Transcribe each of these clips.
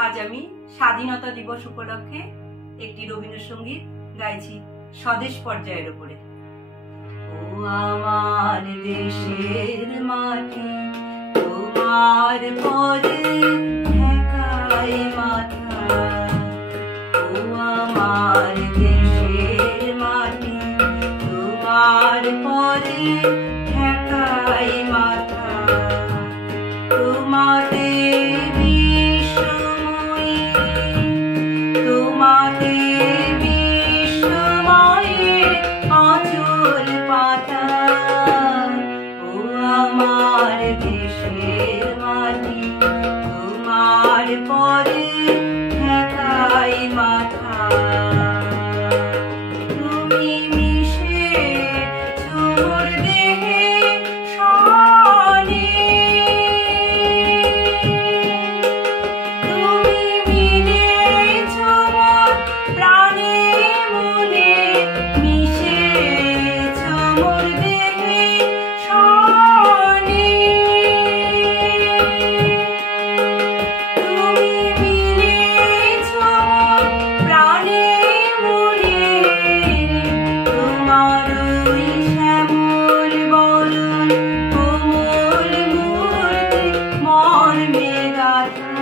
আজ আমি স্বাধীনতা দিবস উপলক্ষে একটি রবীন্দ্রসঙ্গীত গাইছি স্বদেশ পর্যায়ের উপরে। ও আমার দেশের মাটি, তোমার পরে ঠেকাই মাথা। ও আমার দেশের মাটি, তোমার পরে ঠেকাই মাথা। তোমাদের বিশ্বময়ী, তোমাদের বিশ্বময়ী আঁচল পাতা। ও আমার দেশের মাটি, তোমার পরে ঠেকাই মাথা। তুমি মিশে মোর দেহে সনে, তুমি মিলেছ মোর প্রাণে মনে, মিশেছ মোর দেহে সনে। তুমি মিলেছ মোর প্রাণে মনে, তোমার ওই শ্যামল বরণ কোমল মূর্তি মর্মে গাথা।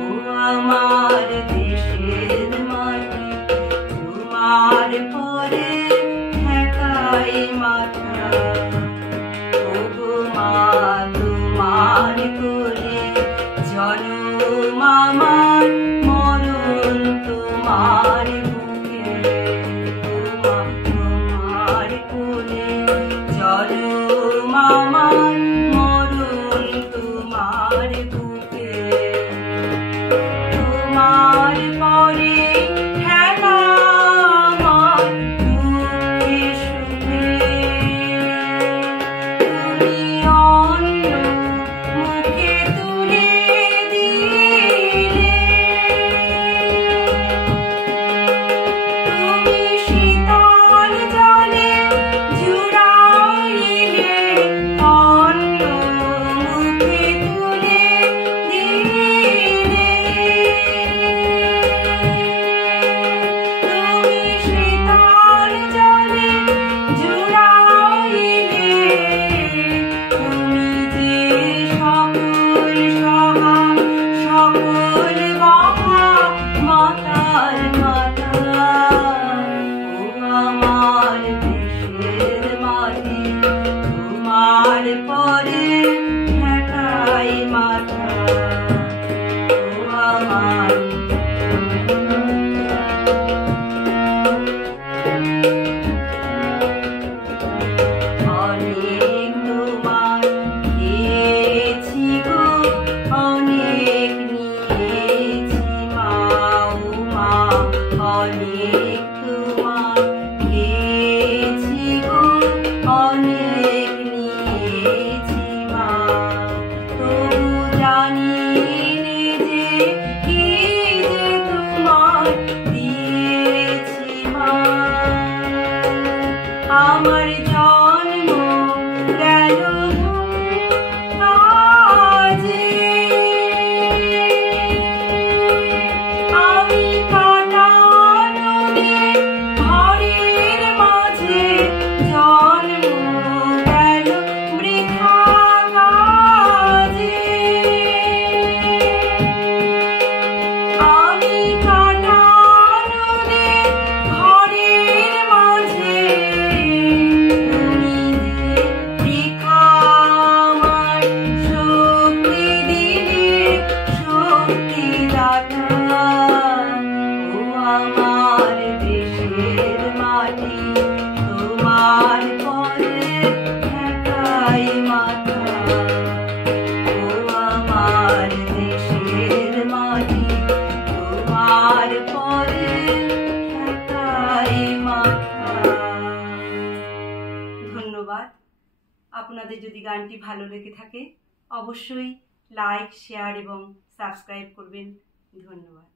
ও আমার দেশের মাটি, তোমার পরে ঠেকাই মাথা। ও গো মা, তোমার কোলে জনম আমার, মরণ তোমার বুকে। ও মা, তোমার কোলে জনম আমার, মরণ তোমার বুকে। তোমার পরে ঠেকা আমার দুঃখে সুখে। তুমি অন্ন মুখে তুলে দিলে, তুমি শীতল জলে জুড়াইলে, অন্ন মুখে তুলে দিলে। তুমি শীতল জলে জুড়াইলে, তুমি যে সকল সহা সকল মহা মাতার মাতা। ও আমার দেশের মাটি, তোমার পরে ঠেকাই মাথা। ও আমার অনেক তোমার খেয়েছি গো, অনেক নিয়েছি মা। ও মা, অনেক তোমার খেয়েছি গো, অনেক নিয়েছি মা। তবু জানি নে যে কি যে তোমার দিয়েছি মা। আমার জন্ম গেল কাজে, আমি কাটানো ঘরের মাঝে, জন্ম গেল বৃথা কাজে। আমি কাটানো ঘরের মাঝে, তুমি যে বৃথা আমার শক্তি দিলে, শক্তি দাতা। ও আমার দেশের মাটি, তোমার পরে ঠেকাই মাথা। ও আমার দেশের মাটি, তোমার পরে ঠেকাই মাথা। ধন্যবাদ। আপনাদের যদি গানটি ভালো লেগে থাকে অবশ্যই লাইক, শেয়ার এবং সাবস্ক্রাইব করবেন। ধন্যবাদ।